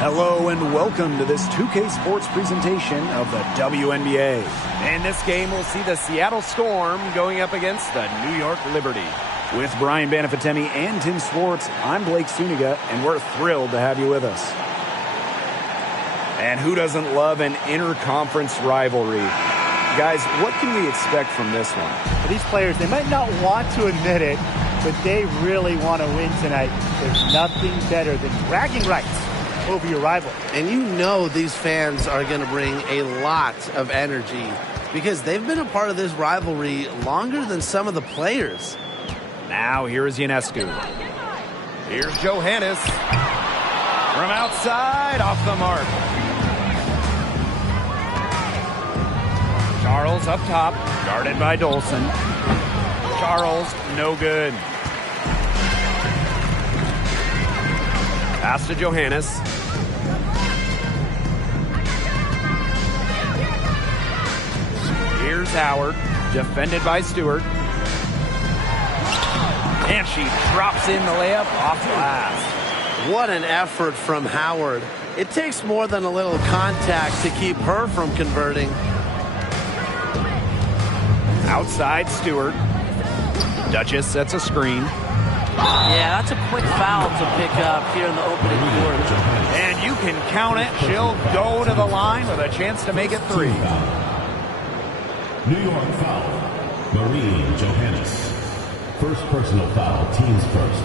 Hello and welcome to this 2K Sports presentation of the WNBA. In this game, we'll see the Seattle Storm going up against the New York Liberty. With Brian Banafitemi and Tim Swartz, I'm Blake Suniga, and we're thrilled to have you with us. And who doesn't love an interconference rivalry? Guys, what can we expect from this one? These players, they might not want to admit it, but they really want to win tonight. There's nothing better than bragging rights over your rival. And you know these fans are going to bring a lot of energy because they've been a part of this rivalry longer than some of the players. Now here is Ionescu. Here's Johannes. From outside, off the mark. Charles up top, guarded by Dolson. Charles, no good. Pass to Johannes. Here's Howard, defended by Stewart. And she drops in the layup off glass. What an effort from Howard. It takes more than a little contact to keep her from converting. Outside Stewart. Duchess sets a screen. Yeah, that's a quick foul to pick up here in the opening quarter. And you can count it. She'll go to the line with a chance to make it three. New York foul. Marie Johannes. First personal foul, teams first.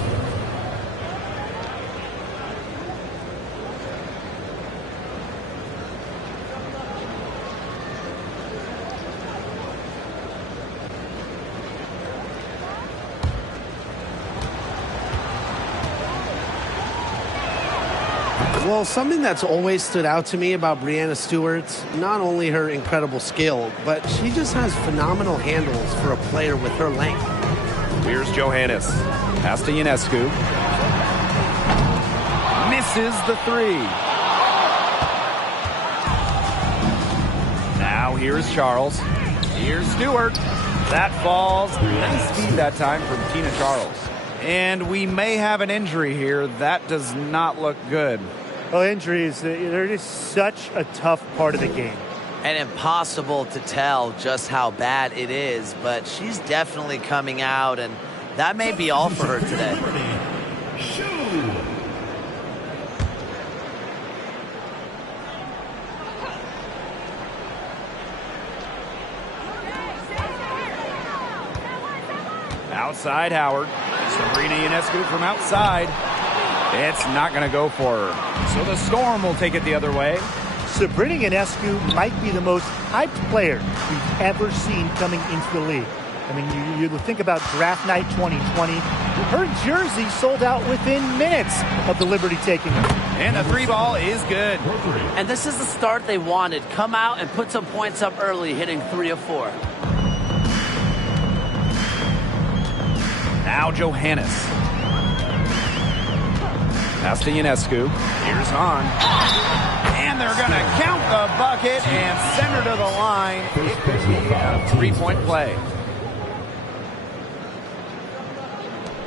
Well, something that's always stood out to me about Breanna Stewart, not only her incredible skill, but she just has phenomenal handles for a player with her length. Here's Johannes. Pass to Ionescu. Misses the three. Now here's Charles. Here's Stewart. That falls. Nice speed that time from Tina Charles. And we may have an injury here. That does not look good. Well, injuries, they're just such a tough part of the game. And impossible to tell just how bad it is, but she's definitely coming out, and that may be all for her today. Outside Howard. Sabrina Ionescu from outside. It's not going to go for her. So the Storm will take it the other way. Sabrina Ionescu might be the most hyped player we've ever seen coming into the league. I mean, you think about draft night 2020. Her jersey sold out within minutes of the Liberty taking it. And the three ball is good. And this is the start they wanted. Come out and put some points up early, hitting 3 of 4. Now Johannes. Pass to Ionescu. Here's on. And they're going to count the bucket and send her to the line. It could be a three-point play.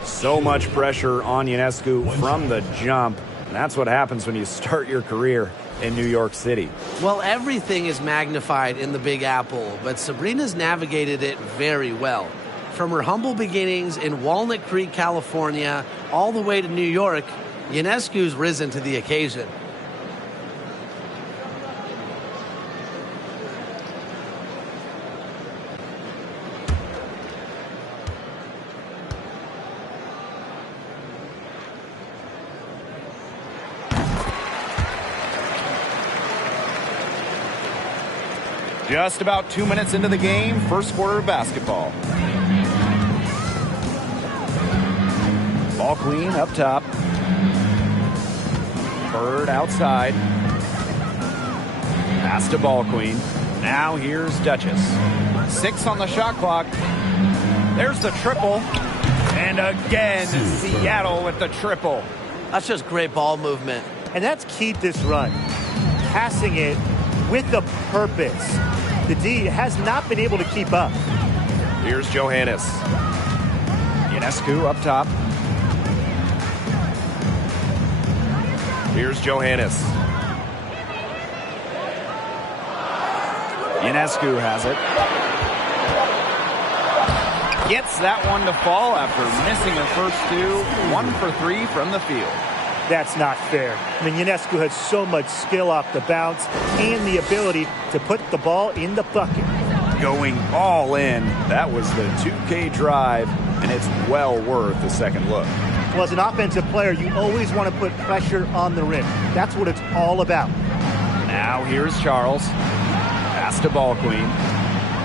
So much pressure on Ionescu from the jump. And that's what happens when you start your career in New York City. Well, everything is magnified in the Big Apple, but Sabrina's navigated it very well. From her humble beginnings in Walnut Creek, California, all the way to New York, Ionescu's risen to the occasion. Just about 2 minutes into the game, first quarter of basketball. Ball Queen up top. Bird outside. Pass to Ball Queen. Now here's Duchess. 6 on the shot clock. There's the triple. And again, Seattle with the triple. That's just great ball movement. And that's keyed this run. Passing it with a purpose. The D has not been able to keep up. Here's Johannes. Ionescu up top. Here's Johannes. Ionescu has it. Gets that one to fall after missing her first two. 1 for 3 from the field. That's not fair. I mean, Ionescu has so much skill off the bounce and the ability to put the ball in the bucket. Going all in. That was the 2K drive, and it's well worth a second look. Well, as an offensive player, you always want to put pressure on the rim. That's what it's all about. Now here's Charles. Pass to Ball Queen.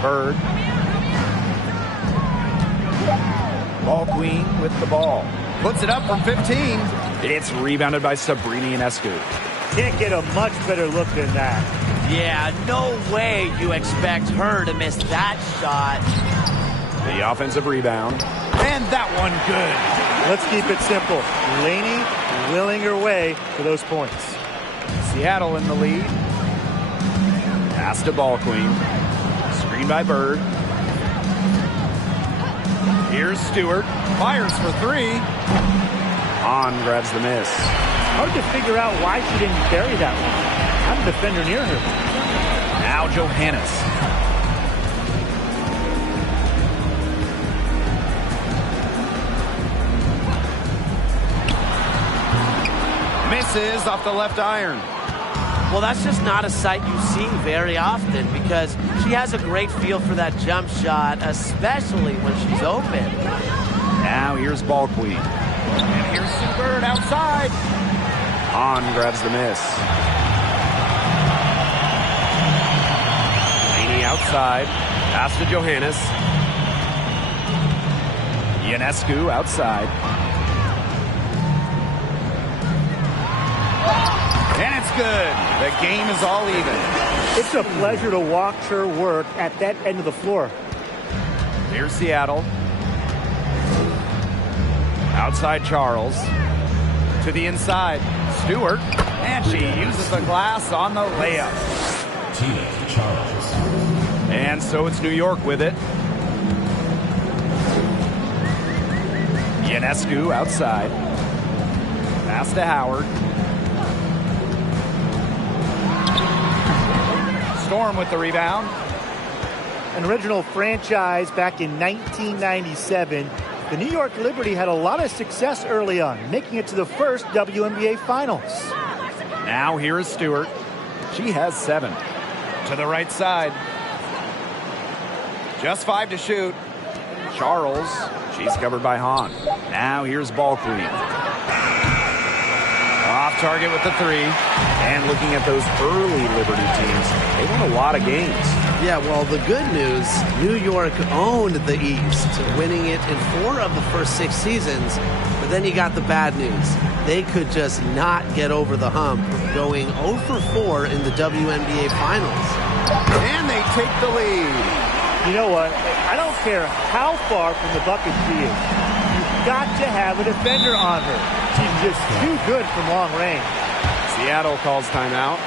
Bird. Ball Queen with the ball. Puts it up from 15. It's rebounded by Sabrina Ionescu. Can't get a much better look than that. Yeah, no way you expect her to miss that shot. The offensive rebound. And that one good. Let's keep it simple. Laney willing her way to those points. Seattle in the lead. Pass to Ball Queen. Screen by Bird. Here's Stewart. Fires for 3. Hahn grabs the miss. Hard to figure out why she didn't bury that one. Had a defender near her. Now Johannes. Misses off the left iron. Well, that's just not a sight you see very often because she has a great feel for that jump shot, especially when she's open. Now here's Ball Queen. And here's Sue Bird outside. Hahn grabs the miss. Laney outside. Pass to Johannes. Ionescu outside. And it's good. The game is all even. It's a pleasure to watch her work at that end of the floor. Here's Seattle. Outside Charles. To the inside. Stewart. And she uses the glass on the layup. Tina Charles. And so it's New York with it. Ionescu outside. Pass to Howard. Storm with the rebound. An original franchise back in 1997. The New York Liberty had a lot of success early on, making it to the first WNBA Finals. Now here is Stewart. She has 7. To the right side. Just 5 to shoot. Charles. She's covered by Hahn. Now here's Ball Queen. Off target with the 3. And looking at those early Liberty teams, they won a lot of games. Yeah, well, the good news, New York owned the East, winning it in 4 of the first 6 seasons. But then you got the bad news. They could just not get over the hump, going 0 for 4 in the WNBA Finals. And they take the lead. You know what? I don't care how far from the bucket she is. You've got to have a defender on her. She's just too good from long range. Seattle calls timeout.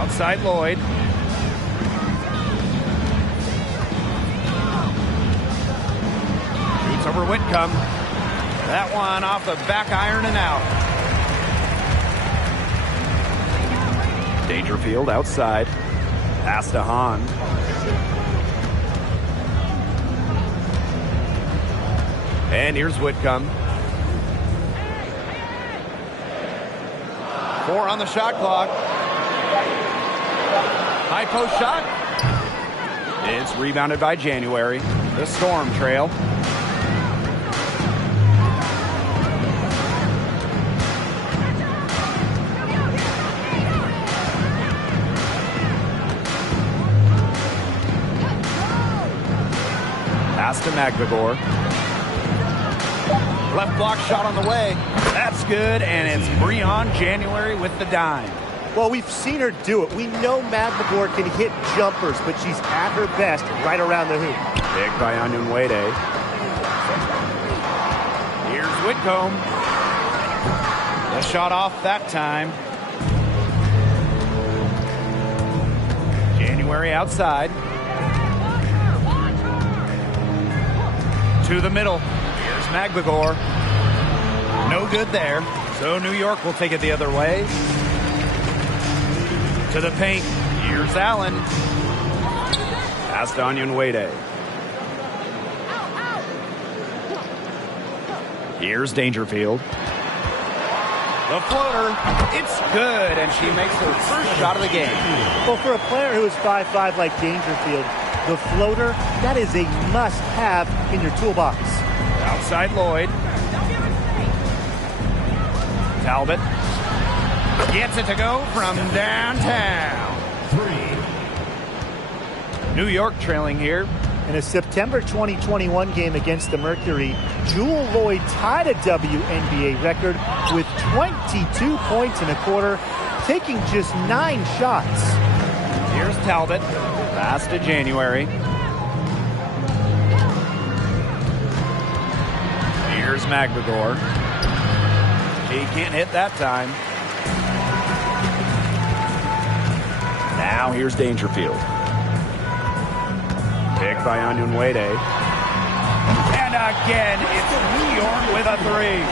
Outside Lloyd. Shoots over Whitcomb. That one off the back iron and out. Dangerfield outside. Pass to Hahn. And here's Whitcomb. 4 on the shot clock. High post shot. It's rebounded by January. The Storm trail. Pass to McVigor. Left block shot on the way. That's good, and it's Breon January with the dime. Well, we've seen her do it. We know McVigor can hit jumpers, but she's at her best right around the hoop. Big by Anyunwede. Here's Whitcomb. The shot off that time. January outside. To the middle. Here's McVigor. No good there. So New York will take it the other way. To the paint. Here's Allen. Pass to Anyunwede. Here's Dangerfield. The floater. It's good, and she makes her first shot of the game. Well, for a player who is 5'5" like Dangerfield, the floater, that is a must-have in your toolbox. Outside Lloyd. Talbot gets it to go from downtown. 3. New York trailing here. In a September 2021 game against the Mercury, Jewel Lloyd tied a WNBA record with 22 points in a quarter, taking just 9 shots. Here's Talbot. Pass to January. Here's McVigor. He can't hit that time. Now here's Dangerfield. Picked by Anyunwede. And again, it's New York with a 3.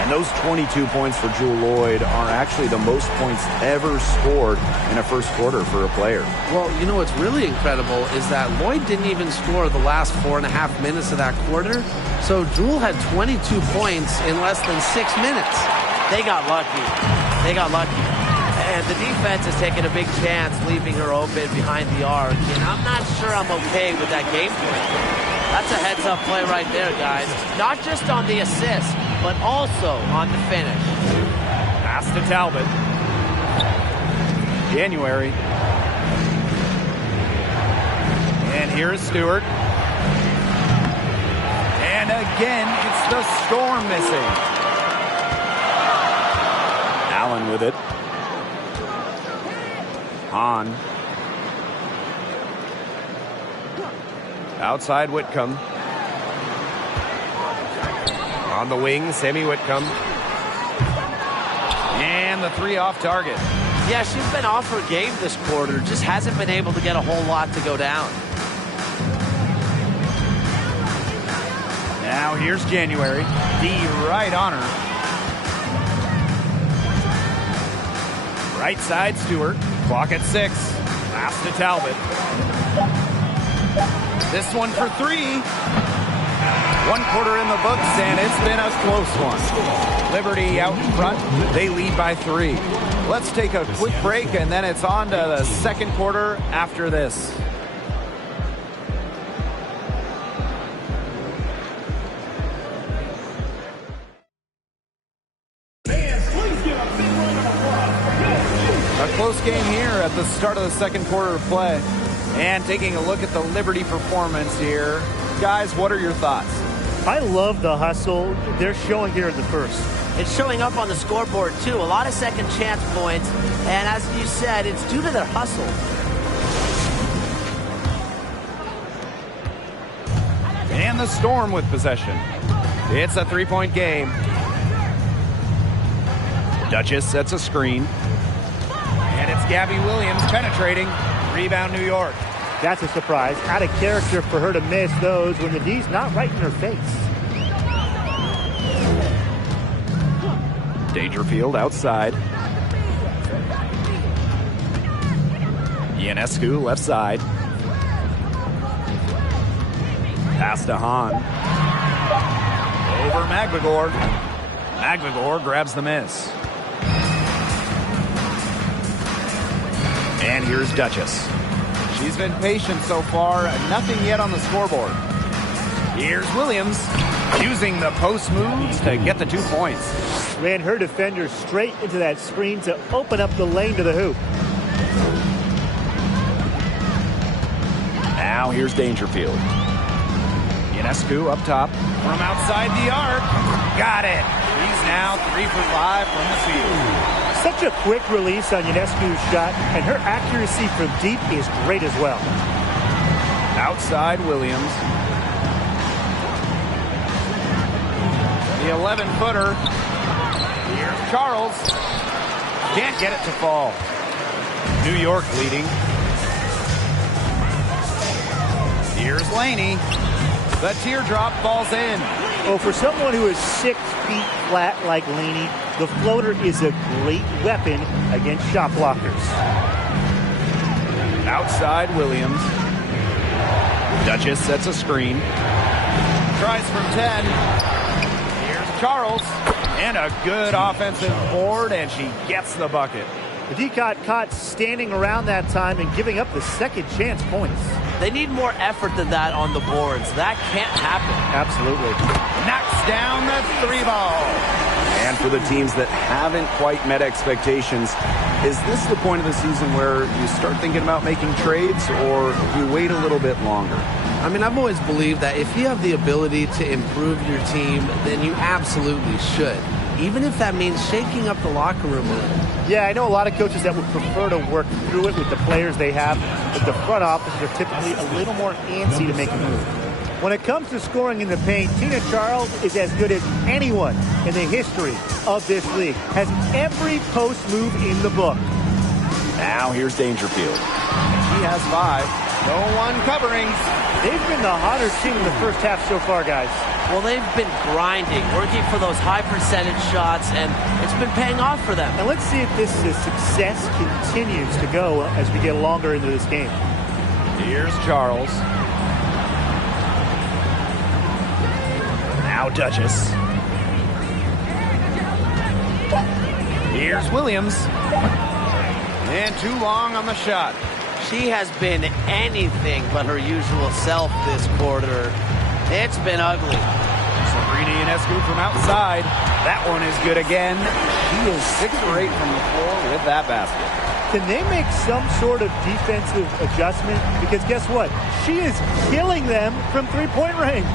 And those 22 points for Jewel Lloyd are actually the most points ever scored in a first quarter for a player. Well, you know what's really incredible is that Lloyd didn't even score the last 4.5 minutes of that quarter. So Jewel had 22 points in less than 6 minutes. They got lucky. They got lucky. And the defense is taking a big chance, leaving her open behind the arc. And I'm not sure I'm okay with that game plan. That's a heads-up play right there, guys. Not just on the assist, but also on the finish. Pass to Talbot. January. And here's Stewart. And again, it's the Storm missing. Allen with it. Hahn. Outside Whitcomb. On the wing, Sammy Whitcomb. And the 3 off target. Yeah, she's been off her game this quarter. Just hasn't been able to get a whole lot to go down. Now here's January. D right on her. Right side, Stewart. Clock at 6. Pass to Talbot. This one for 3. 1 quarter in the books, and it's been a close one. Liberty out in front. They lead by 3. Let's take a quick break, and then it's on to the second quarter after this. A close game here at the start of the second quarter of play. And taking a look at the Liberty performance here. Guys, what are your thoughts? I love the hustle they're showing here in the first. It's showing up on the scoreboard, too. A lot of second chance points. And as you said, it's due to their hustle. And the Storm with possession. It's a 3-point game. Duchess sets a screen. And it's Gabby Williams penetrating. Rebound, New York. That's a surprise. Out of character for her to miss those when the D's not right in her face. Dangerfield outside. Ionescu left side. Pass to Hahn. Over McVigor. McVigor grabs the miss. And here's Duchess. She's been patient so far. Nothing yet on the scoreboard. Here's Williams using the post moves to get the 2 points. Ran her defender straight into that screen to open up the lane to the hoop. Now here's Dangerfield. Ionescu up top from outside the arc. Got it. He's now 3 for 5 from the field. Such a quick release on Ionescu's shot, and her accuracy from deep is great as well. Outside Williams. The 11-footer. Here's Charles. Can't get it to fall. New York leading. Here's Laney. The teardrop falls in. Well, for someone who is 6 feet flat like Laney, the floater is a great weapon against shot blockers. Outside Williams. Duchess sets a screen. Tries from 10. Here's Charles. And a good offensive board, and she gets the bucket. The D got caught standing around that time and giving up the second chance points. They need more effort than that on the boards. That can't happen. Absolutely. Knocks down the 3 ball. And for the teams that haven't quite met expectations, is this the point of the season where you start thinking about making trades, or you wait a little bit longer? I mean, I've always believed that if you have the ability to improve your team, then you absolutely should, even if that means shaking up the locker room a little. Yeah, I know a lot of coaches that would prefer to work through it with the players they have, but the front offices are typically a little more antsy to make a move. When it comes to scoring in the paint, Tina Charles is as good as anyone in the history of this league. Has every post move in the book. Now here's Dangerfield. She has 5. No one covering. They've been the hotter team in the first half so far, guys. Well, they've been grinding, working for those high percentage shots, and it's been paying off for them. And let's see if this success continues to go as we get longer into this game. Here's Charles. Now Duchess. Here's Williams. And too long on the shot. She has been anything but her usual self this quarter. It's been ugly. Sabrina Ionescu from outside. That one is good again. She is 6 for 8 from the floor with that basket. Can they make some sort of defensive adjustment? Because guess what? She is killing them from three-point range.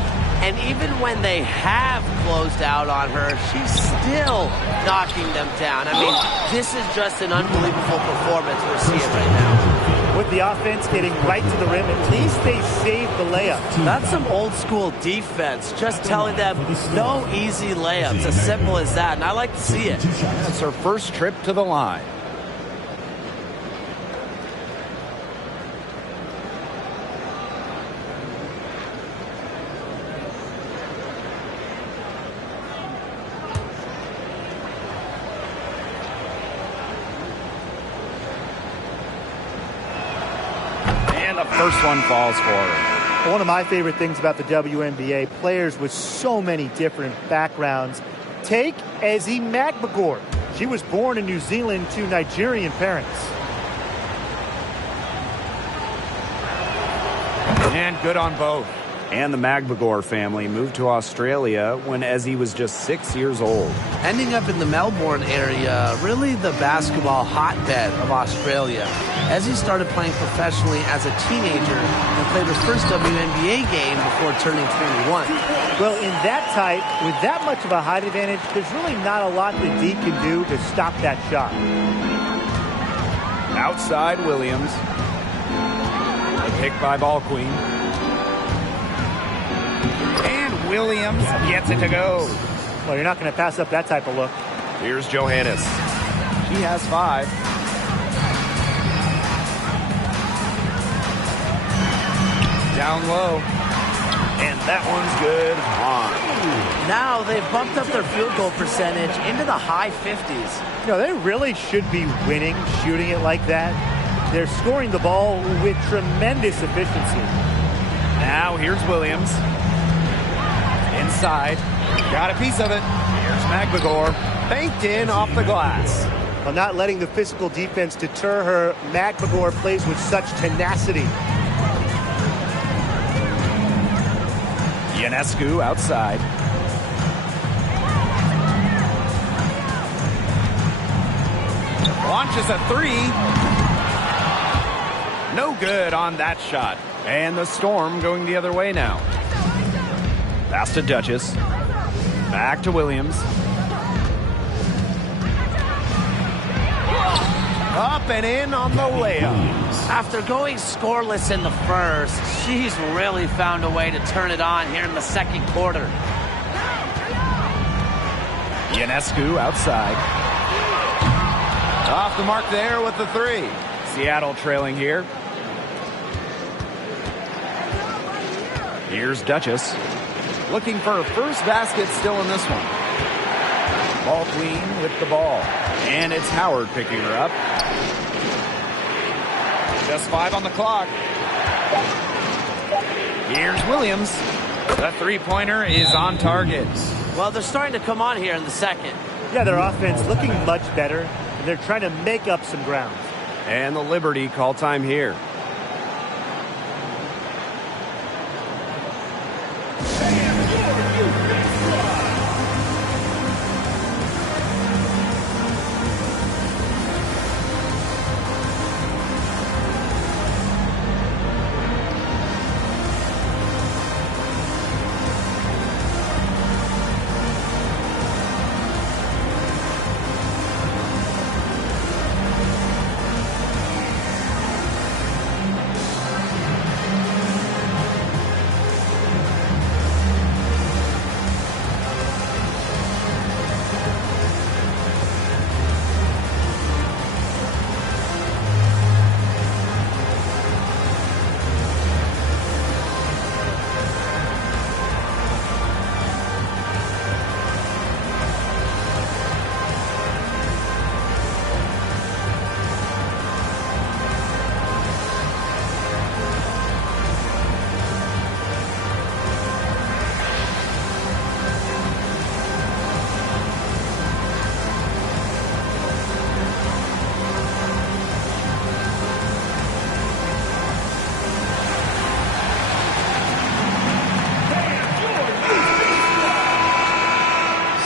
And even when they have closed out on her, she's still knocking them down. I mean, this is just an unbelievable performance we're seeing right now. With the offense getting right to the rim, at least they saved the layup. That's some old school defense, just telling them no easy layups, as simple as that, and I like to see it. That's her first trip to the line. First one falls for her. One of my favorite things about the WNBA, players with so many different backgrounds. Take Ezi Magbegor. She was born in New Zealand to Nigerian parents. And good on both. And the Magbegor family moved to Australia when Ezi was just 6 years old. Ending up in the Melbourne area, really the basketball hotbed of Australia. Ezi started playing professionally as a teenager and played her first WNBA game before turning 21. Well, in that tight, with that much of a height advantage, there's really not a lot the D can do to stop that shot. Outside Williams. A pick by Ball Queen. And Williams gets it to go. Well, you're not going to pass up that type of look. Here's Johannes. She has 5. Down low. And that one's good. Now they've bumped up their field goal percentage into the high 50s. You know, they really should be winning, shooting it like that. They're scoring the ball with tremendous efficiency. Now here's Williams. Inside. Got a piece of it. Here's McMagor. Banked in off the glass. While not letting the physical defense deter her, McMagor plays with such tenacity. Ionescu outside. Launches a three. No good on that shot. And the Storm going the other way now. Pass to Duchess. Back to Williams. Up and in on the layup. After going scoreless in the first, she's really found a way to turn it on here in the second quarter. Ionescu outside. Off the mark there with the three. Seattle trailing here. Here's Duchess. Looking for her first basket still in this one. Ball Queen with the ball. And it's Howard picking her up. Just 5 on the clock. Here's Williams. The three-pointer is on target. Well, they're starting to come on here in the second. Yeah, their offense looking much better, and they're trying to make up some ground. And the Liberty call time here.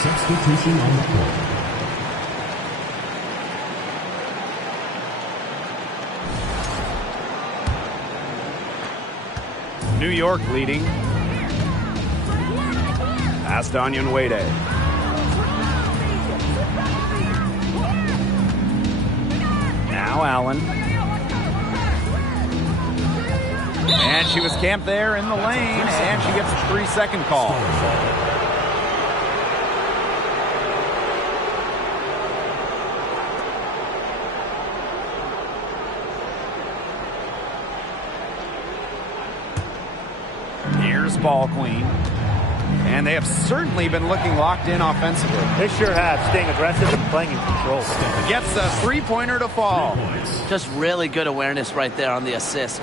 Substitution on the court. New York leading. Pass to Onyenwere. Now Allen. And she was camped there in the lane, and she gets a 3-second call. Here's Ball Queen. And they have certainly been looking locked in offensively. They sure have, staying aggressive and playing in control. Gets a three-pointer to fall. Just really good awareness right there on the assist.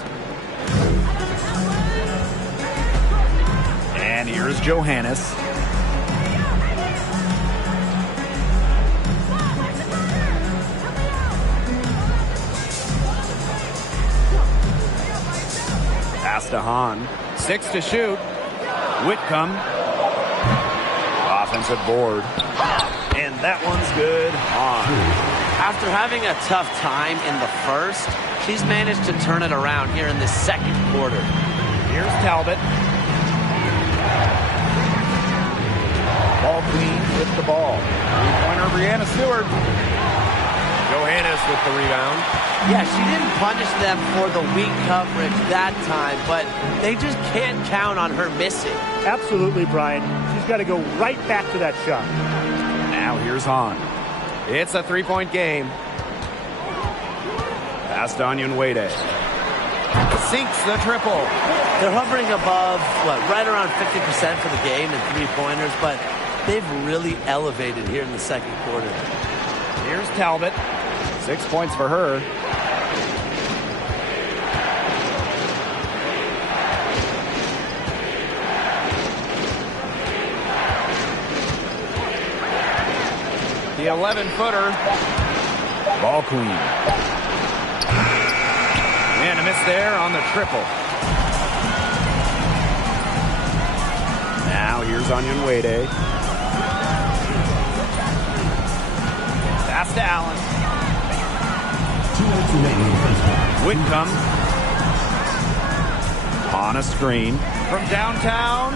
And here's Johannes. Pass to Hahn. 6 to shoot. Whitcomb. Offensive board. And that one's good. Hahn. After having a tough time in the first, she's managed to turn it around here in the second quarter. Here's Talbot. Ball Queen with the ball. Three-pointer, Brianna Stewart. Johannes with the rebound. Yeah, she didn't punish them for the weak coverage that time, but they just can't count on her missing. Absolutely, Brian. She's got to go right back to that shot. Now here's Hahn. It's a three-point game. Pass to Onyenwere. Sinks the triple. They're hovering above, right around 50% for the game in three-pointers, but they've really elevated here in the second quarter. Here's Talbot. 6 points for her. The 11-footer. Ball queen. And a miss there on the triple. Now here's Onion Wade. Pass to Allen. Whitcomb. On a screen. From downtown.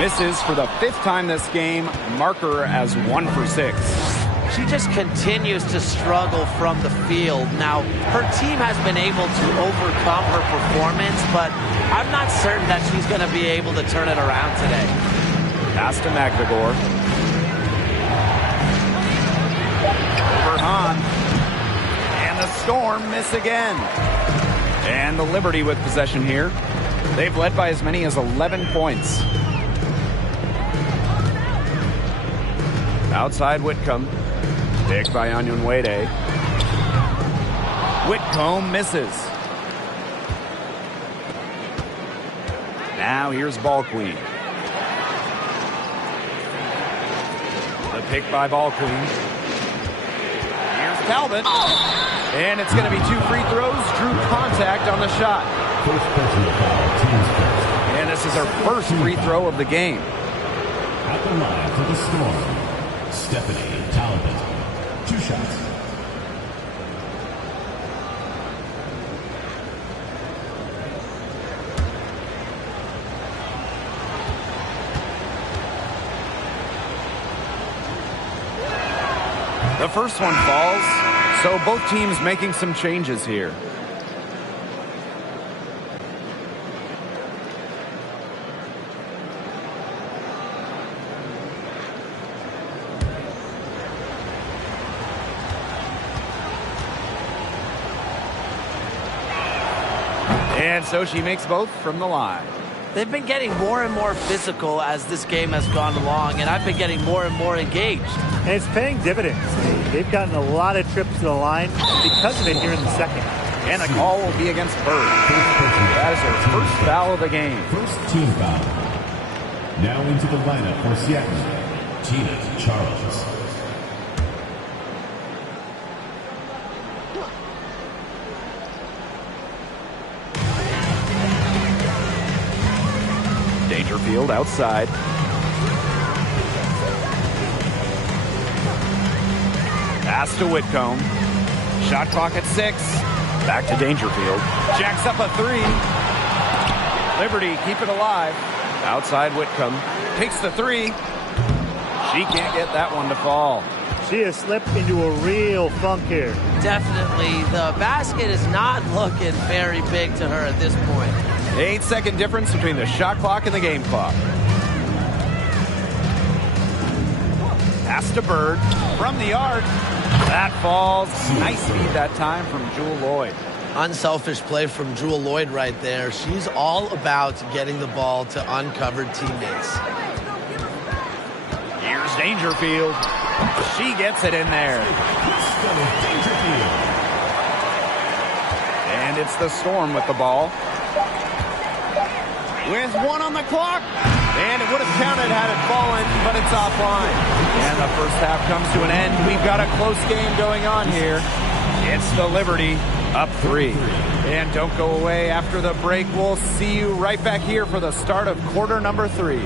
Misses for the 5th time this game. Marker as 1 for 6. She just continues to struggle from the field. Now, her team has been able to overcome her performance, but I'm not certain that she's going to be able to turn it around today. Pass to Magdagor. Over Hahn. And the Storm miss again. And the Liberty with possession here. They've led by as many as 11 points. Outside Whitcomb. Picked by Onion Wade. Whitcomb misses. Now here's Ball Queen. The pick by Ball Queen. Here's Talbot. And it's going to be 2 free throws. Drew contact on the shot. And this is her first free throw of the game. At the line for the Storm, Stephanie Talbot. 2 shots. The first one falls, so both teams making some changes here. And so she makes both from the line. They've been getting more and more physical as this game has gone along, and I've been getting more and more engaged. And it's paying dividends. They've gotten a lot of trips to the line because of it here in the second. And the call will be against Bird. That is her first foul of the game. First team foul. Now into the lineup for Seattle, Tina Charles. Dangerfield outside. Pass to Whitcomb. Shot clock at 6. Back to Dangerfield. Jacks up a 3. Liberty keep it alive. Outside Whitcomb. Takes the 3. She can't get that one to fall. She has slipped into a real funk here. Definitely. The basket is not looking very big to her at this point. 8-second difference between the shot clock and the game clock. Pass to Bird from the arc. That falls. Nice feed that time from Jewel Lloyd. Unselfish play from Jewel Lloyd right there. She's all about getting the ball to uncovered teammates. Here's Dangerfield. She gets it in there. And it's the Storm with the ball. With 1 on the clock. And it would have counted had it fallen, but it's offline. And the first half comes to an end. We've got a close game going on here. It's the Liberty up 3. And don't go away after the break. We'll see you right back here for the start of quarter number 3.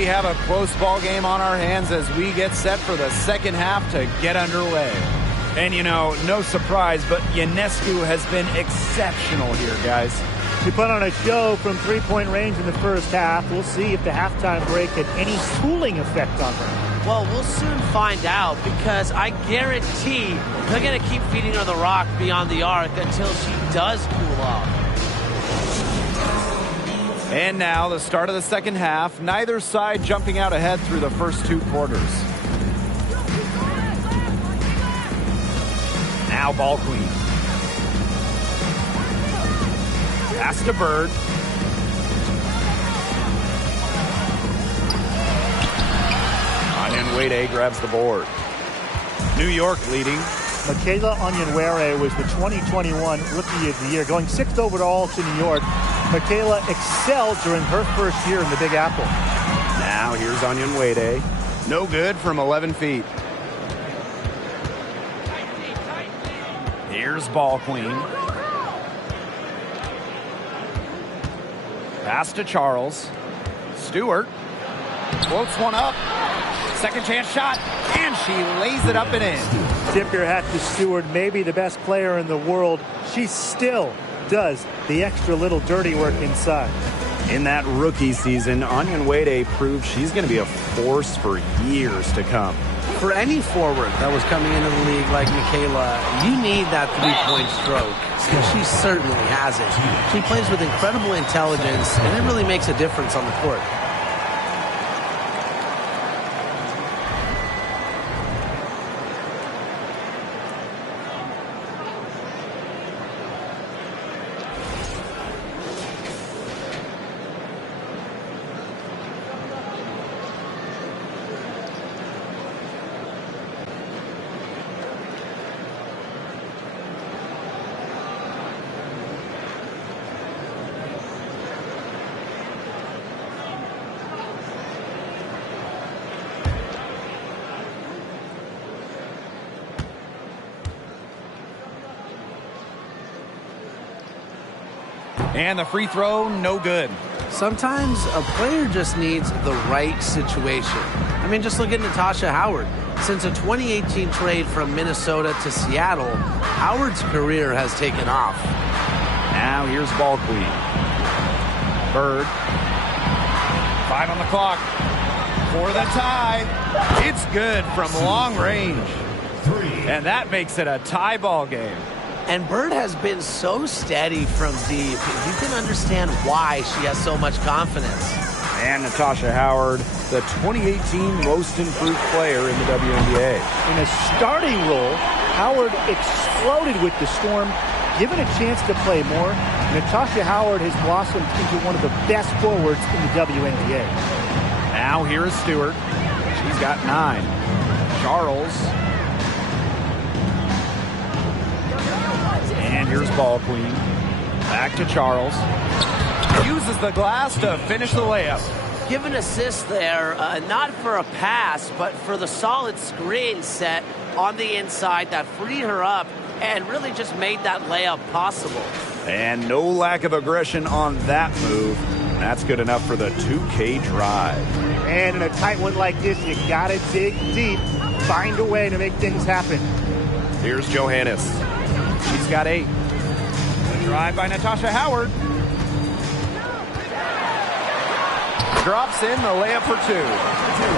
we have a close ball game on our hands as we get set for the second half to get underway. And, you know, no surprise, but Ionescu has been exceptional here, guys. She put on a show from three-point range in the first half. We'll see if the halftime break had any cooling effect on her. Well, we'll soon find out, because I guarantee they're going to keep feeding her the rock beyond the arc until she does cool off. And now the start of the second half. Neither side jumping out ahead through the first two quarters. Now ball queen. Pass to Bird. Onyenwere grabs the board. New York leading. Michaela Onyenwere was the 2021 Rookie of the Year, going 6th overall to New York. Michaela excelled during her first year in the Big Apple. Now here's Onyenwere. No good from 11 feet. Here's ball queen. Pass to Charles. Stewart floats one up. Second chance shot, and she lays it up and in. Tip your hat to Stewart, maybe the best player in the world. She still does the extra little dirty work inside. In that rookie season, Onyenwere proved she's going to be a force for years to come. For any forward that was coming into the league like Michaela, you need that three-point stroke. And she certainly has it. She plays with incredible intelligence, and it really makes a difference on the court. And the free throw, no good. Sometimes a player just needs the right situation. I mean, just look at Natasha Howard. Since a 2018 trade from Minnesota to Seattle, Howard's career has taken off. Now here's ball queen. Bird. 5 on the clock. For the tie. It's good from long range. And that makes it a tie ball game. And Bird has been so steady from deep. You can understand why she has so much confidence. And Natasha Howard, the 2018 most improved player in the WNBA. In a starting role, Howard exploded with the Storm. Given a chance to play more, Natasha Howard has blossomed into one of the best forwards in the WNBA. Now here is Stewart. She's got 9. Charles. And here's ball queen. Back to Charles. Uses the glass to finish the layup. Give an assist there, not for a pass, but for the solid screen set on the inside that freed her up and really just made that layup possible. And no lack of aggression on that move. That's good enough for the 2K drive. And in a tight one like this, you gotta dig deep, find a way to make things happen. Here's Johannes. She's got 8. The drive by Natasha Howard. Drops in the layup for 2.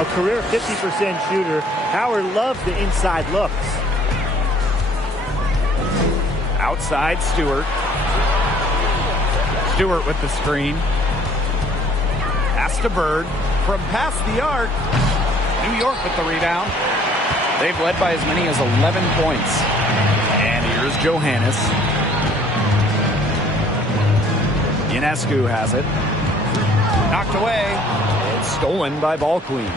A career 50% shooter. Howard loves the inside looks. Outside Stewart. Stewart with the screen. Pass to Bird. From past the arc. New York with the rebound. They've led by as many as 11 points. And here's Johannes. Ionescu has it. Knocked away. It's stolen by ball queen.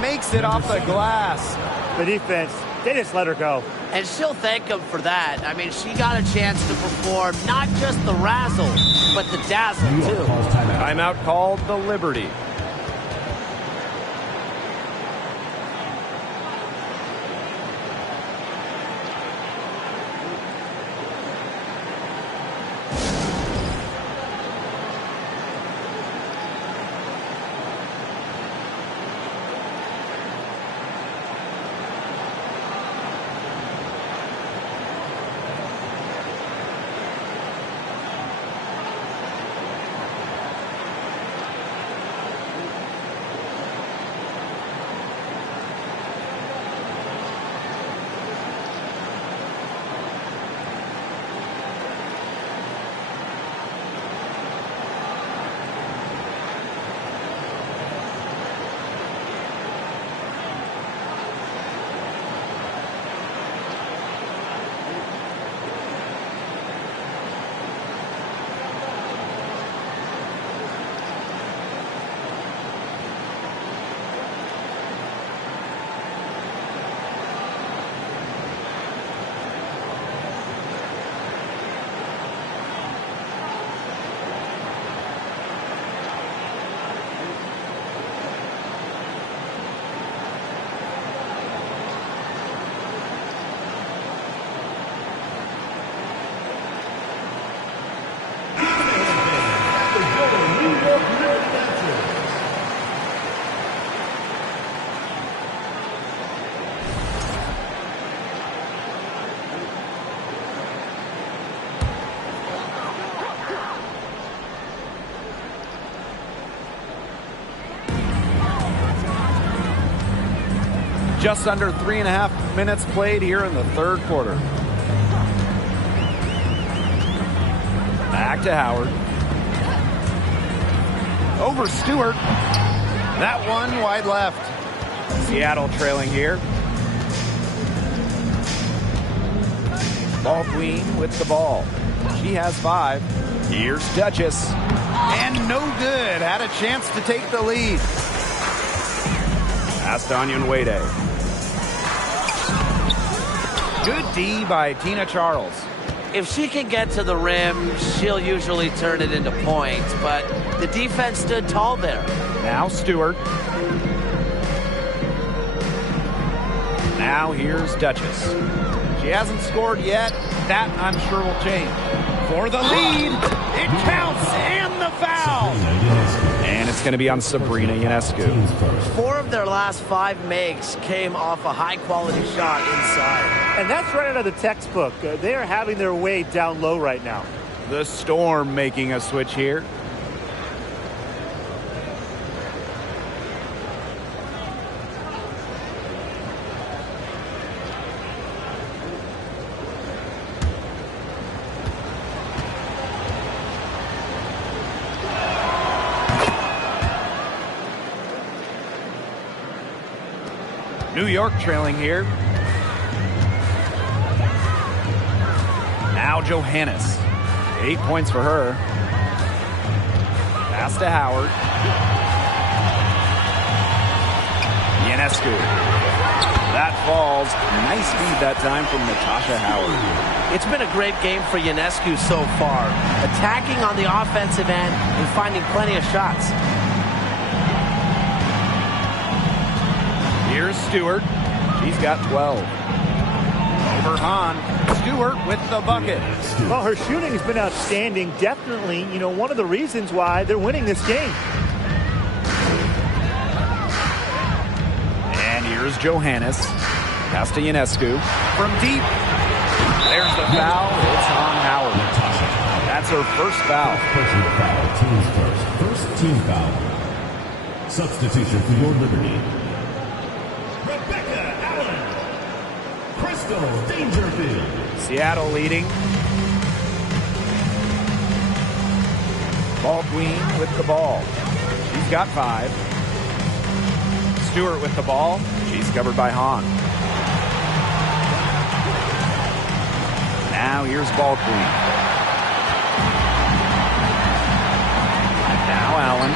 Makes it off the glass. The defense, they just let her go. And she'll thank him for that. I mean, she got a chance to perform not just the razzle, but the dazzle, too. Timeout called the Liberty. Just under 3.5 minutes played here in the third quarter. Back to Howard. Over Stewart. That one wide left. Seattle trailing here. Ball queen with the ball. She has 5. Here's Duchess. And no good. Had a chance to take the lead. Pass to Onyenwere. Good D by Tina Charles. If she can get to the rim, she'll usually turn it into points, but the defense stood tall there. Now Stewart. Now here's Duchess. She hasn't scored yet. That, I'm sure, will change. For the lead. It counts, and the foul. And it's going to be on Sabrina Ionescu. 4 of their last 5 makes came off a high-quality shot inside. And that's right out of the textbook. They are having their way down low right now. The Storm making a switch here. New York trailing here. Now Johannes. 8 points for her. Pass to Howard. Ionescu. That falls. Nice feed that time from Natasha Howard. It's been a great game for Ionescu so far. Attacking on the offensive end and finding plenty of shots. Here's Stewart. She's got 12. Over Hahn. Stewart with the bucket. Well, her shooting has been outstanding. Definitely, one of the reasons why they're winning this game. And here's Johannes. Pass to Ionescu. From deep. There's the foul. It's on Howard. That's her first foul. Personal foul. Team's first team foul. Substitution for your liberty. Dangerfield. Seattle leading. Ball queen with the ball. She's got 5. Stewart with the ball. She's covered by Hahn. Now here's ball queen. Now Allen.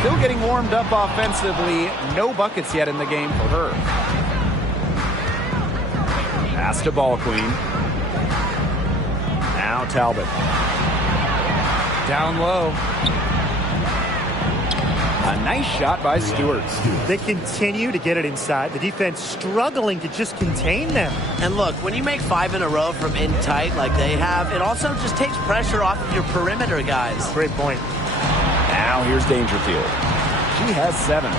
Still getting warmed up offensively. No buckets yet in the game for her. Pass to ball queen. Now Talbot. Down low. A nice shot by Stewart. They continue to get it inside. The defense struggling to just contain them. And look, when you make 5 in a row from in tight like they have, it also just takes pressure off of your perimeter guys. Great point. Now here's Dangerfield. She has 7.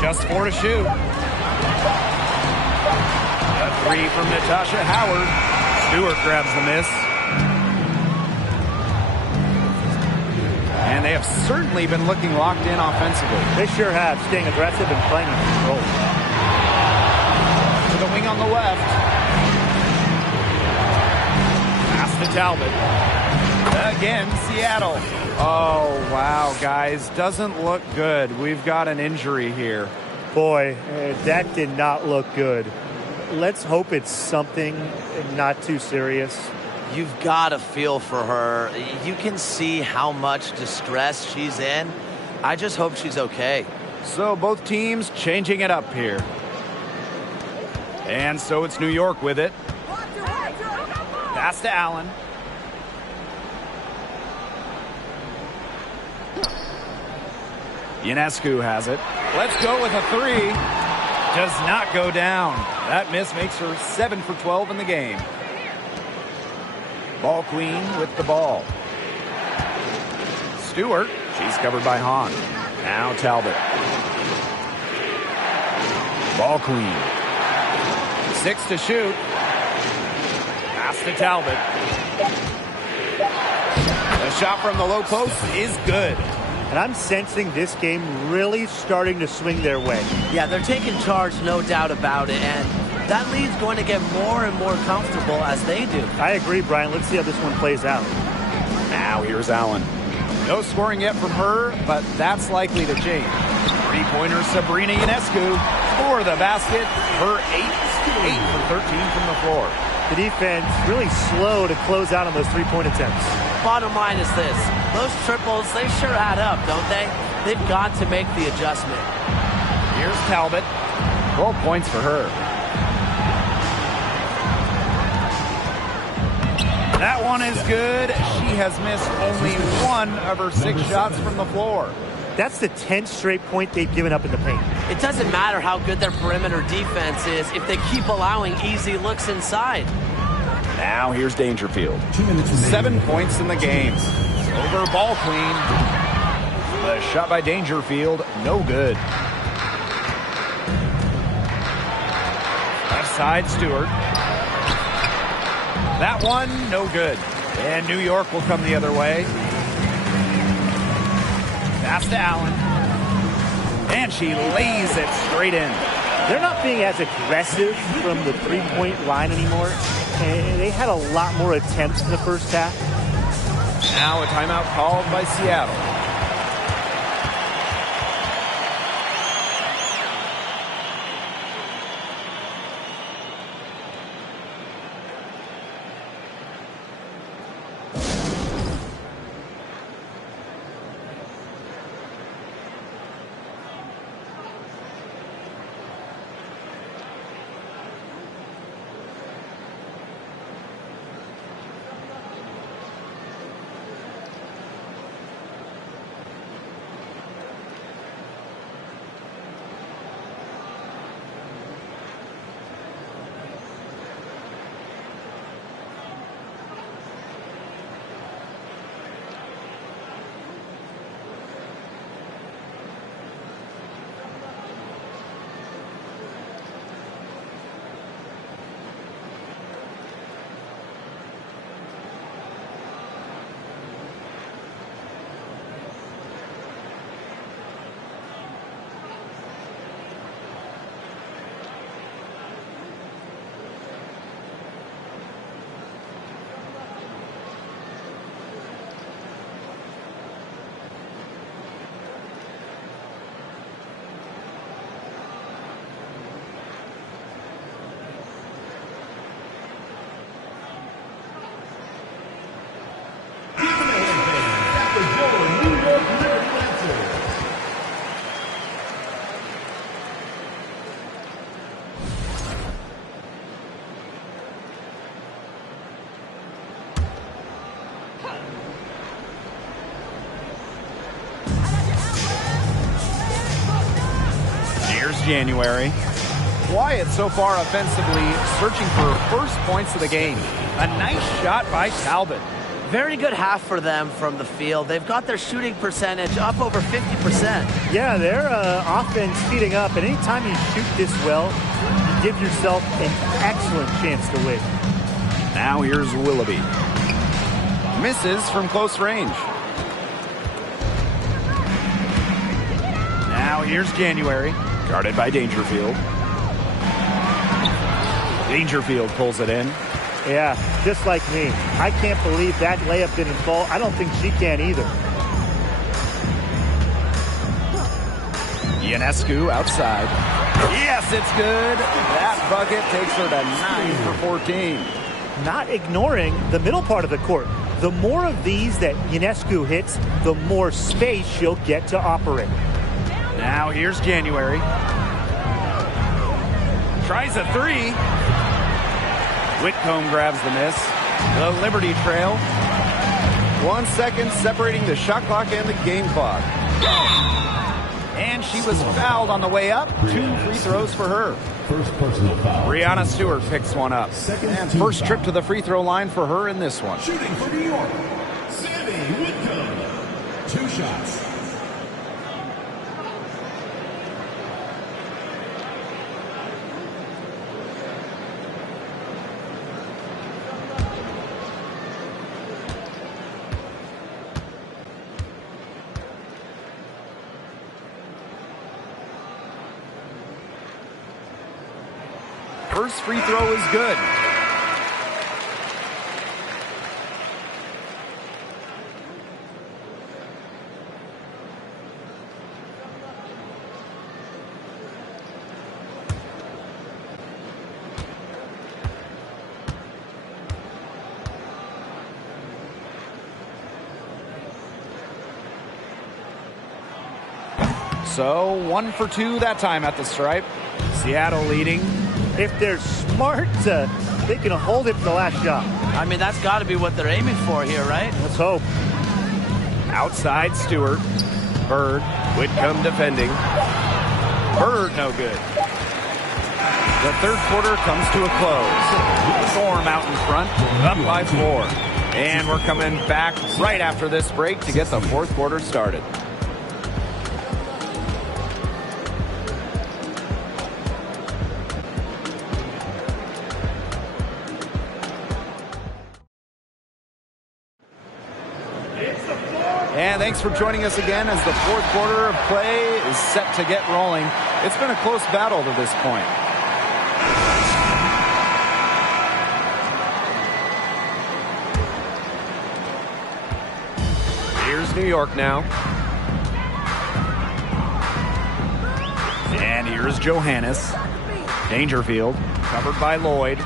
Just 4 to shoot. A 3 from Natasha Howard. Stewart grabs the miss. And they have certainly been looking locked in offensively. They sure have, staying aggressive and playing in control. To the wing on the left. Pass to Talbot. Again, Seattle. Oh, wow, guys. Doesn't look good. We've got an injury here. Boy, that did not look good. Let's hope it's something not too serious. You've got to feel for her. You can see how much distress she's in. I just hope she's okay. So both teams changing it up here. And so it's New York with it. Pass to Allen. Ionescu has it. Let's go with a 3. Does not go down. That miss makes her 7 for 12 in the game. Ball queen with the ball. Stewart. She's covered by Hahn. Now Talbot. Ball queen. 6 to shoot. Pass to Talbot. The shot from the low post is good. And I'm sensing this game really starting to swing their way. Yeah, they're taking charge, no doubt about it. And that lead's going to get more and more comfortable as they do. I agree, Brian. Let's see how this one plays out. Now here's Allen. No scoring yet from her, but that's likely to change. Three-pointer Sabrina Ionescu for the basket. Her 8 for 13 from the floor. The defense really slow to close out on those three-point attempts. Bottom line is this. Those triples, they sure add up, don't they? They've got to make the adjustment. Here's Talbot. 12 points for her. That one is good. She has missed only 1 of her 6 shots from the floor. That's the 10th straight point they've given up in the paint. It doesn't matter how good their perimeter defense is if they keep allowing easy looks inside. Now here's Dangerfield. 7 points in the game. Over ball clean. The shot by Dangerfield, no good. Left side, Stewart. That one, no good. And New York will come the other way. Pass to Allen. And she lays it straight in. They're not being as aggressive from the three-point line anymore. And they had a lot more attempts in the first half. Now a timeout called by Seattle. January. Quiet so far offensively, searching for first points of the game. A nice shot by Talbot. Very good half for them from the field. They've got their shooting percentage up over 50%. Yeah, their offense speeding up, and anytime you shoot this well, you give yourself an excellent chance to win. Now here's Willoughby. Misses from close range. Now here's January. Guarded by Dangerfield. Dangerfield pulls it in. Yeah, just like me. I can't believe that layup didn't fall. I don't think she can either. Ionescu outside. Yes, it's good. That bucket takes her to 9 for 14. Not ignoring the middle part of the court. The more of these that Ionescu hits, the more space she'll get to operate. Now here's January. Tries a three. Whitcomb grabs the miss. The Liberty trail. 1 second separating the shot clock and the game clock. And she was fouled on the way up. 2 free throws for her. First personal foul. Brianna Stewart picks one up. And first trip to the free throw line for her in this one. Shooting for New York, Sammy Whitcomb. 2 shots. first free throw is good. So 1 for 2 that time at the stripe. Seattle leading. If they're smart, they can hold it for the last shot. I mean, that's got to be what they're aiming for here, right? Let's hope. Outside Stewart. Bird. Whitcomb defending. Bird no good. The third quarter comes to a close. Storm out in front, up by 4. And we're coming back right after this break to get the fourth quarter started. And thanks for joining us again as the fourth quarter of play is set to get rolling. It's been a close battle to this point. Here's New York now. And here's Johannes. Dangerfield, covered by Lloyd.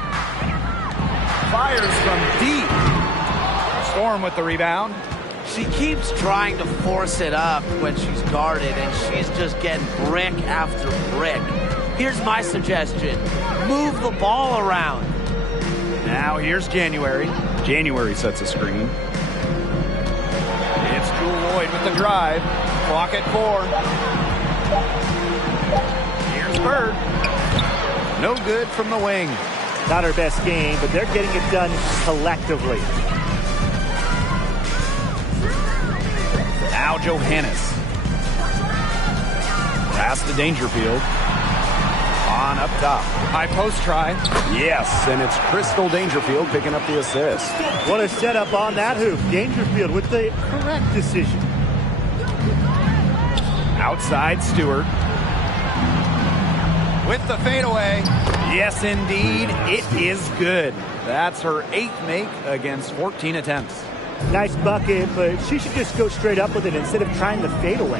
Fires from deep. Storm with the rebound. She keeps trying to force it up when she's guarded, and she's just getting brick after brick. Here's my suggestion. Move the ball around. Now here's January. January sets a screen. It's Jewel Lloyd with the drive. Clock at 4. Here's Bird. No good from the wing. Not her best game, but they're getting it done collectively. Now Johannes. Pass to Dangerfield. On up top. High post try. Yes, and it's Crystal Dangerfield picking up the assist. What a setup on that hoop. Dangerfield with the correct decision. Outside Stewart. With the fadeaway. Yes, indeed. It is good. That's her 8th make against 14 attempts. Nice bucket, but she should just go straight up with it instead of trying to fade away.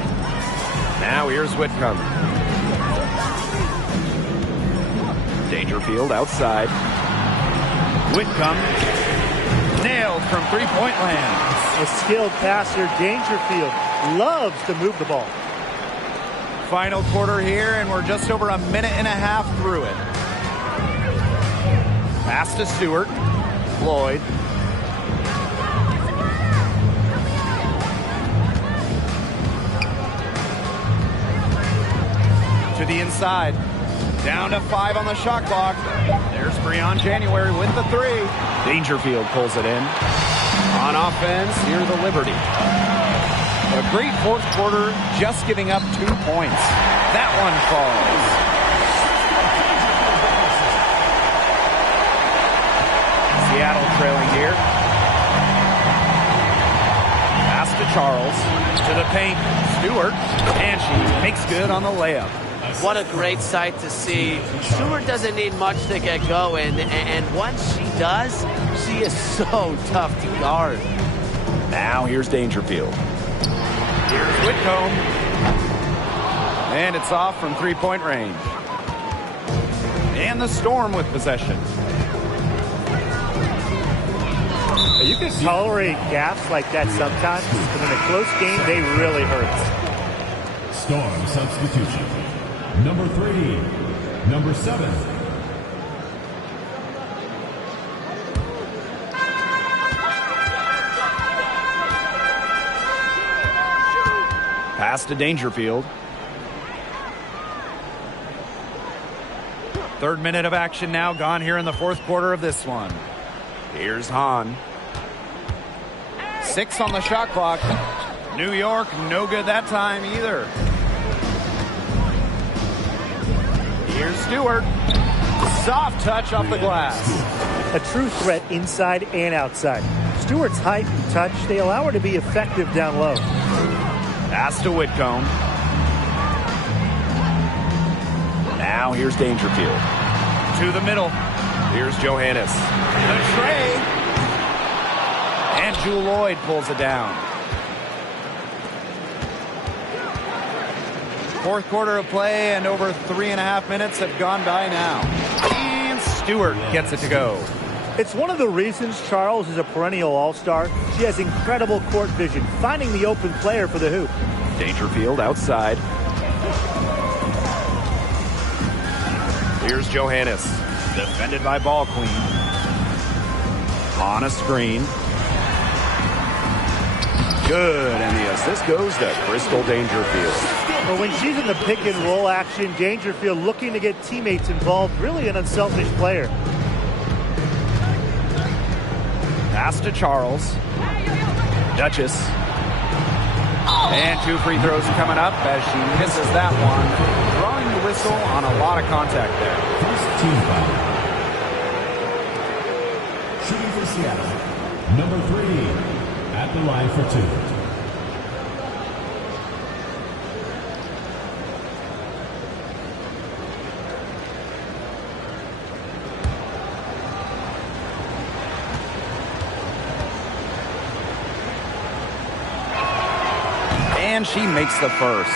Now here's Whitcomb. Dangerfield outside. Whitcomb nailed from three-point land. A skilled passer, Dangerfield, loves to move the ball. Final quarter here, and we're just over a minute and a half through it. Pass to Stewart. Lloyd. To the inside. Down to 5 on the shot clock. There's Breon January with the 3. Dangerfield pulls it in. On offense, here's the Liberty. A great fourth quarter, just giving up 2 points. That one falls. Seattle trailing here. Pass to Charles. To the paint. Stewart. And she makes good on the layup. What a great sight to see. Stewart doesn't need much to get going, and once she does, she is so tough to guard. Now here's Dangerfield. Here's Whitcomb. And it's off from three-point range. And the Storm with possession. You can tolerate gaps like that sometimes, but in a close game, they really hurt. Storm substitution. Number 3, number 7. Pass to Dangerfield. Third minute of action now gone here in the fourth quarter of this one. Here's Hahn. 6 on the shot clock. New York, no good that time either. Here's Stewart. Soft touch off the glass. A true threat inside and outside. Stewart's height and touch, they allow her to be effective down low. Pass to Whitcomb. Now here's Dangerfield. To the middle. Here's Johannes. The tray. And Jewel Lloyd pulls it down. Fourth quarter of play, and over 3.5 minutes have gone by now. And Stewart gets it to go. It's one of the reasons Charles is a perennial all-star. She has incredible court vision, finding the open player for the hoop. Dangerfield outside. Here's Johannes. Defended by Ball Queen. On a screen. Good, and the assist goes to Crystal Dangerfield. But when she's in the pick and roll action, Dangerfield looking to get teammates involved, really an unselfish player. Pass to Charles. Duchess. And 2 free throws coming up as she misses that one. Drawing the whistle on a lot of contact there. First team foul. Shooting for Seattle, number 3. At the line for 2. And she makes the first.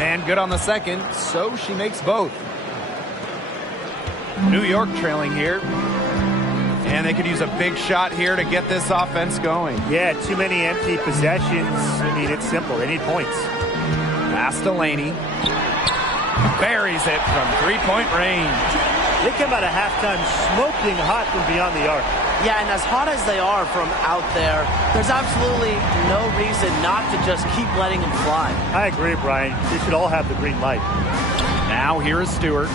And good on the second, so she makes both. New York trailing here. And they could use a big shot here to get this offense going. Yeah, too many empty possessions. I mean, it's simple. They need points. Pass to Laney. Buries it from three-point range. They come out of halftime smoking hot from beyond the arc. Yeah, and as hot as they are from out there, there's absolutely no reason not to just keep letting them fly. I agree, Brian. They should all have the green light. Now here is Stewart.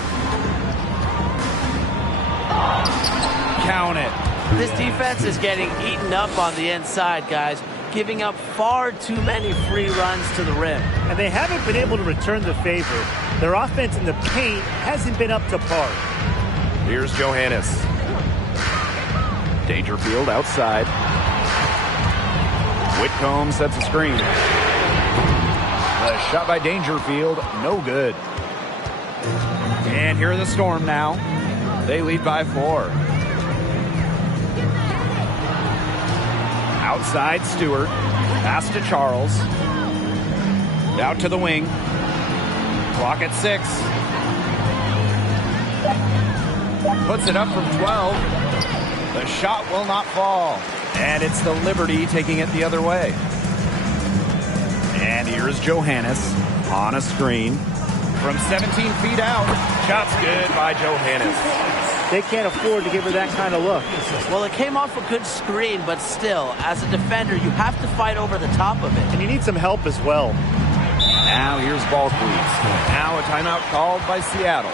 Count it. This defense is getting eaten up on the inside, guys, giving up far too many free runs to the rim. And they haven't been able to return the favor. Their offense in the paint hasn't been up to par. Here's Johannes. Dangerfield outside. Whitcomb sets a screen. The shot by Dangerfield, no good. And here are the Storm now. They lead by 4. Outside Stewart. Pass to Charles. Out to the wing. Clock at 6. Puts it up from 12. The shot will not fall. And it's the Liberty taking it the other way. And here's Johannes on a screen. From 17 feet out. Shot's good by Johannes. They can't afford to give her that kind of look. Well, it came off a good screen, but still, as a defender, you have to fight over the top of it. And you need some help as well. Now here's Ball Queen. Now a timeout called by Seattle.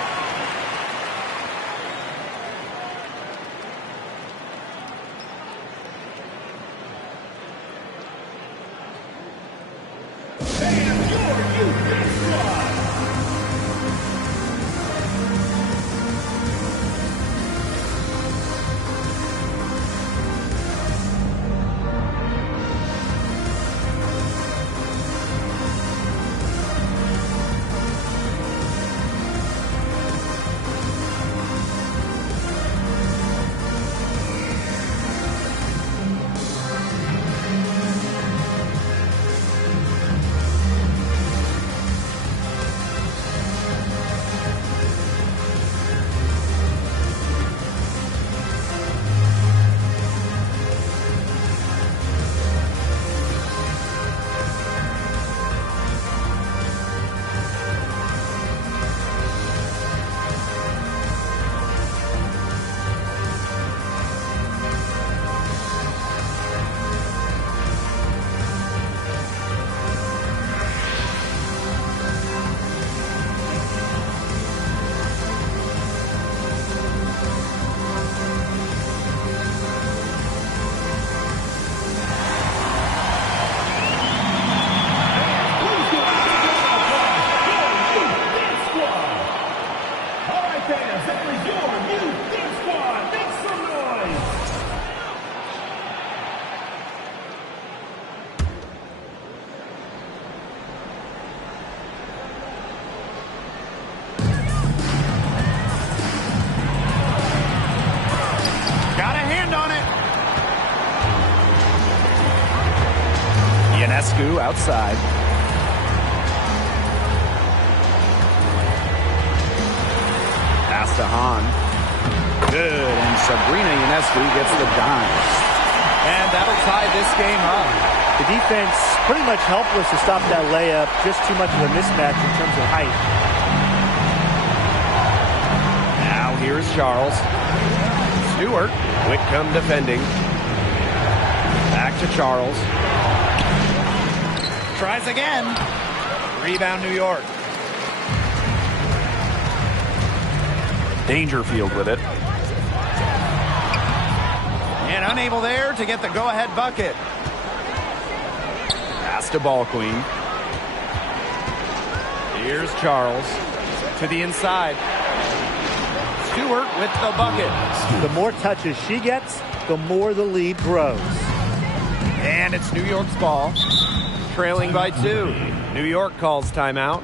outside. Pass to Hahn. Good, and Sabrina Ionescu gets the dime. And that'll tie this game up. The defense pretty much helpless to stop that layup. Just too much of a mismatch in terms of height. Now here's Charles. Stewart. Whitcomb defending. Back to Charles. Tries again. Rebound New York. Dangerfield with it. And unable there to get the go-ahead bucket. Pass to Ball Queen. Here's Charles to the inside. Stewart with the bucket. The more touches she gets, the more the lead grows. And it's New York's ball. Trailing by 2. New York calls timeout.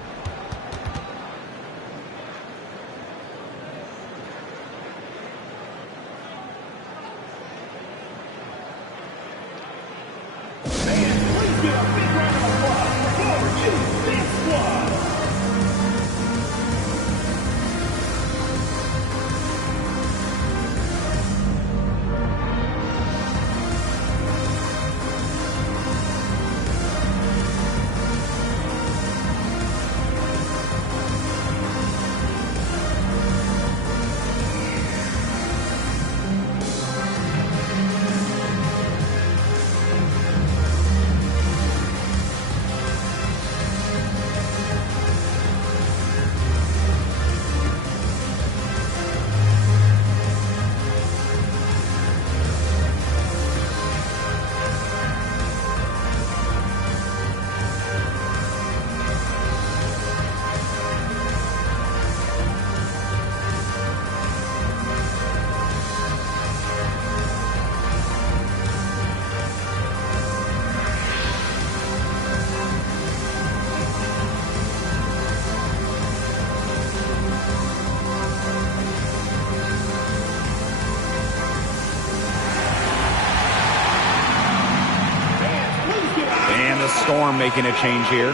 Storm making a change here. All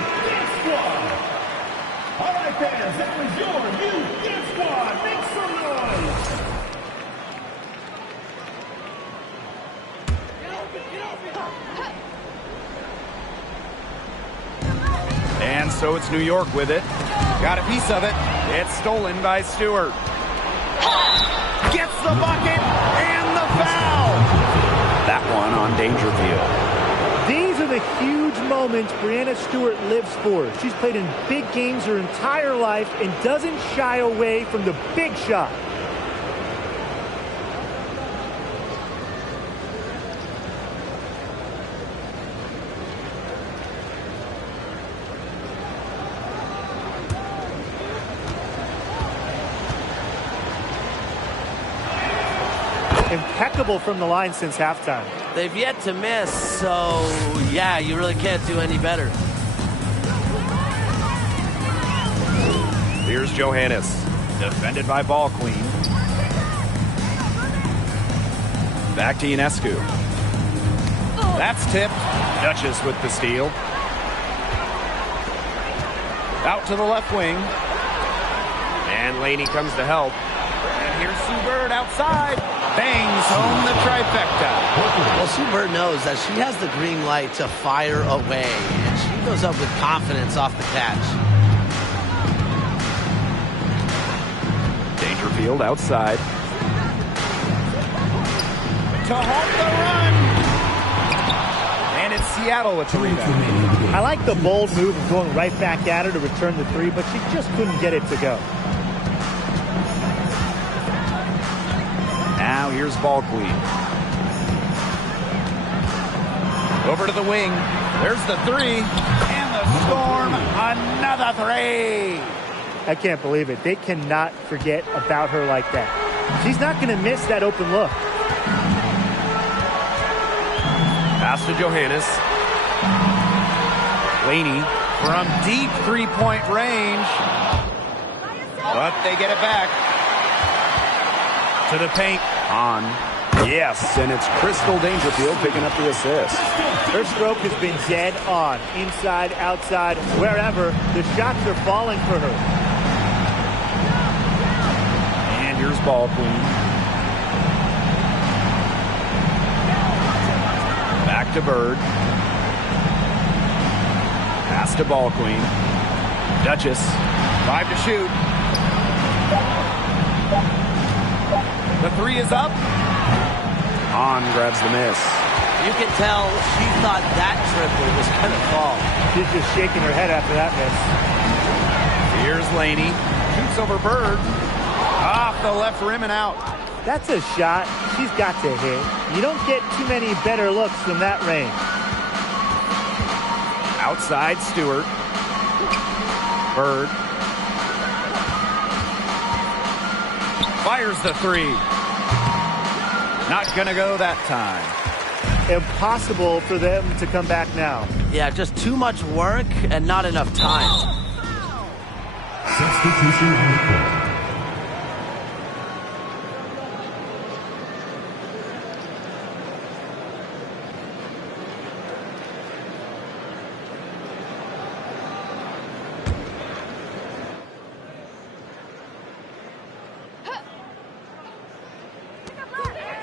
right, fans, that was your new Dance Squad. Make some noise. And so it's New York with it. Got a piece of it. It's stolen by Stewart. Gets the bucket and the foul. That one on Dangerfield. These are the huge moments Breanna Stewart lives for. She's played in big games her entire life and doesn't shy away from the big shot. Impeccable from the line since halftime. They've yet to miss, so yeah, you really can't do any better. Here's Johannes, defended by Ball Queen. Back to Ionescu. That's tipped. Duchess with the steal. Out to the left wing. And Laney comes to help. And here's Sue Bird outside. Bangs home the trifecta. Well, Sue Bird knows that she has the green light to fire away, and she goes up with confidence off the catch. Dangerfield outside. To halt the run. And it's Seattle with the rebound. I like the bold move of going right back at her to return the three, but she just couldn't get it to go. Now here's Ball Queen. Over to the wing. There's the three. And the Storm, another three. I can't believe it. They cannot forget about her like that. She's not going to miss that open look. Pass to Johannes. Laney from deep three-point range. But they get it back. To the paint. On. Yes, and it's Crystal Dangerfield picking up the assist. Her stroke has been dead on. Inside, outside, wherever. The shots are falling for her. And here's Ball Queen. Back to Bird. Pass to Ball Queen. Duchess. 5 to shoot. The 3 is up. On grabs the miss. You can tell she thought that triple was going to fall. She's just shaking her head after that miss. Here's Laney. Shoots over Bird. Off the left rim and out. That's a shot she's got to hit. You don't get too many better looks from that range. Outside Stewart. Bird. Fires the 3. Not going to go that time. Impossible for them to come back now. Yeah, just too much work and not enough time. Substitution on the court.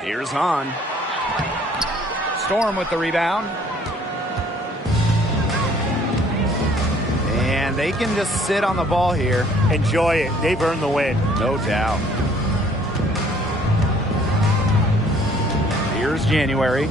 Here's Hahn. Storm with the rebound. And they can just sit on the ball here. Enjoy it. They've earned the win. No doubt. Here's January.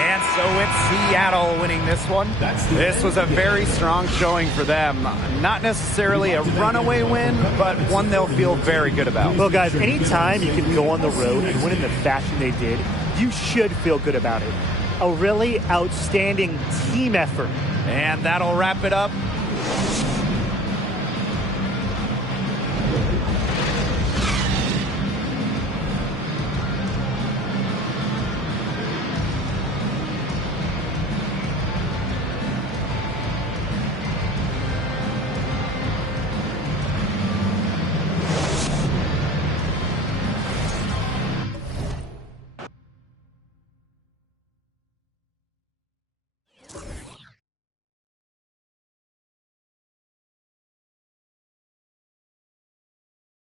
And so it's Seattle winning this one. This was a very strong showing for them. Not necessarily a runaway win, but one they'll feel very good about. Well, guys, anytime you can go on the road and win in the fashion they did, you should feel good about it. A really outstanding team effort. And that'll wrap it up.